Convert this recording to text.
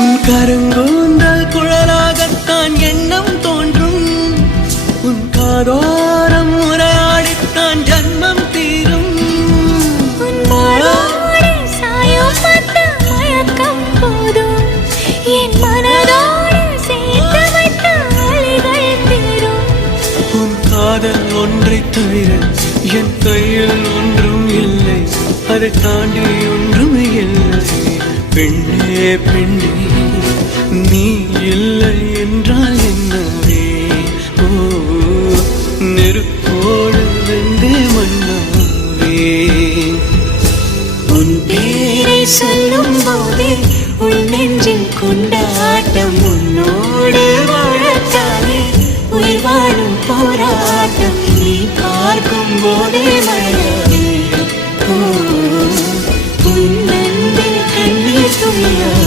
உன் கருங்கூந்தல் குழலாகத்தான் எண்ணம் தோன்றும். உன் காதோரம் உரையாடித்தான் ஜன்மம் தீரும். என் மனதோடு சேர்த்து வைத்த அலைகள் தீரும். உன் காதல் ஒன்றை தவிர என் கையில் ஒன்றும் இல்லை, அதை தாண்டி ஒன்றும் இல்லை. பெண்ணே பெண்ணே நீ இல்லை என்றால் என்னவே? ஓ நெருப்போடு வெந்தே மண்ணாவே. உன் பேரை சொல்லும் போதே உன் நெஞ்சில் கொண்டாட்டம். உன்னோடு வாழத்தானே உயிர் வாழும் போராட்டம். நீ பார்க்கும் போதே மழை